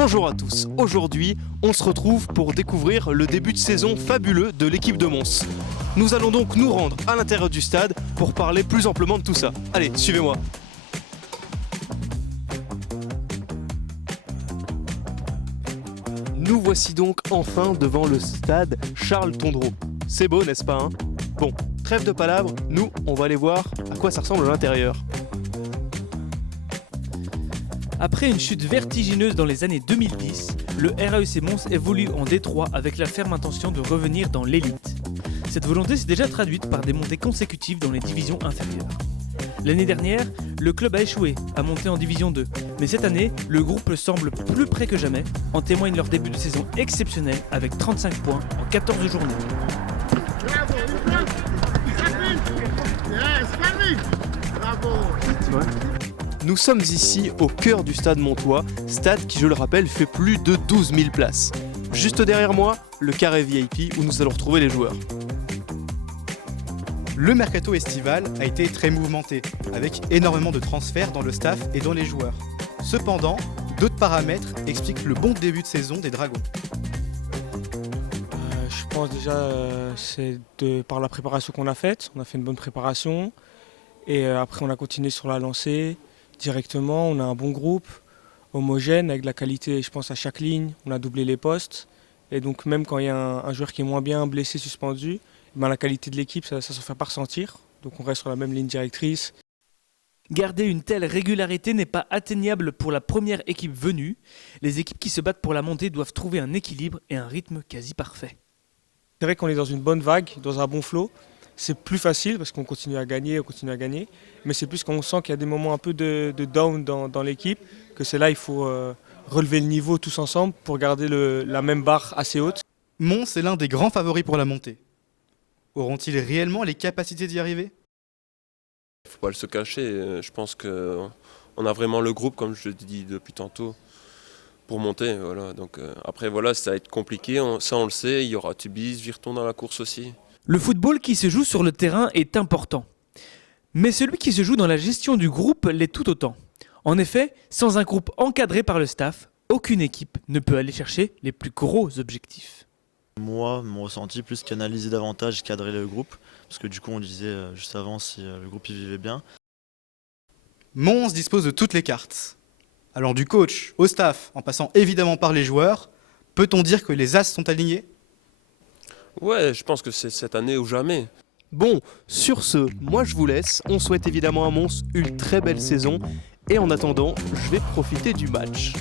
Bonjour à tous, aujourd'hui on se retrouve pour découvrir le début de saison fabuleux de l'équipe de Mons. Nous allons donc nous rendre à l'intérieur du stade pour parler plus amplement de tout ça. Allez, suivez-moi. Nous voici donc enfin devant le stade Charles Tondreau. C'est beau, n'est-ce pas, hein? Bon, trêve de palabres, nous on va aller voir à quoi ça ressemble à l'intérieur. Après une chute vertigineuse dans les années 2010, le RAEC Mons évolue en Détroit avec la ferme intention de revenir dans l'élite. Cette volonté s'est déjà traduite par des montées consécutives dans les divisions inférieures. L'année dernière, le club a échoué à monter en division 2, mais cette année, le groupe semble plus près que jamais, en témoigne leur début de saison exceptionnel avec 35 points en 14 journées. Nous sommes ici au cœur du stade montois, stade qui, je le rappelle, fait plus de 12 000 places. Juste derrière moi, le carré VIP où nous allons retrouver les joueurs. Le mercato estival a été très mouvementé, avec énormément de transferts dans le staff et dans les joueurs. Cependant, d'autres paramètres expliquent le bon début de saison des Dragons. Je pense déjà c'est par la préparation qu'on a faite. On a fait une bonne préparation et après on a continué sur la lancée directement. On a un bon groupe homogène avec de la qualité, je pense, à chaque ligne. On a doublé les postes et donc même quand il y a un joueur qui est moins bien, blessé, suspendu, la qualité de l'équipe ça se fait pas ressentir. Donc on reste sur la même ligne directrice. Garder une telle régularité n'est pas atteignable pour la première équipe venue. Les équipes qui se battent pour la montée doivent trouver un équilibre et un rythme quasi parfait. C'est vrai qu'on est dans une bonne vague, dans un bon flow. C'est plus facile parce qu'on continue à gagner, mais c'est plus qu'on sent qu'il y a des moments un peu de down dans l'équipe, que c'est là il faut relever le niveau tous ensemble pour garder la même barre assez haute. Mons est l'un des grands favoris pour la montée. Auront-ils réellement les capacités d'y arriver ? Il ne faut pas se cacher, je pense qu'on a vraiment le groupe, comme je le dis depuis tantôt, pour monter. Voilà. Donc, après, voilà, ça va être compliqué, ça on le sait, il y aura Tubis, Virton dans la course aussi. Le football qui se joue sur le terrain est important. Mais celui qui se joue dans la gestion du groupe l'est tout autant. En effet, sans un groupe encadré par le staff, aucune équipe ne peut aller chercher les plus gros objectifs. Moi, mon ressenti, plus qu'analyser davantage, cadrer le groupe, parce que du coup on disait juste avant si le groupe y vivait bien. Mons dispose de toutes les cartes. Alors du coach au staff, en passant évidemment par les joueurs, peut-on dire que les as sont alignés ? Ouais, je pense que c'est cette année ou jamais. Bon, sur ce, moi je vous laisse, on souhaite évidemment à Mons une très belle saison, et en attendant, je vais profiter du match.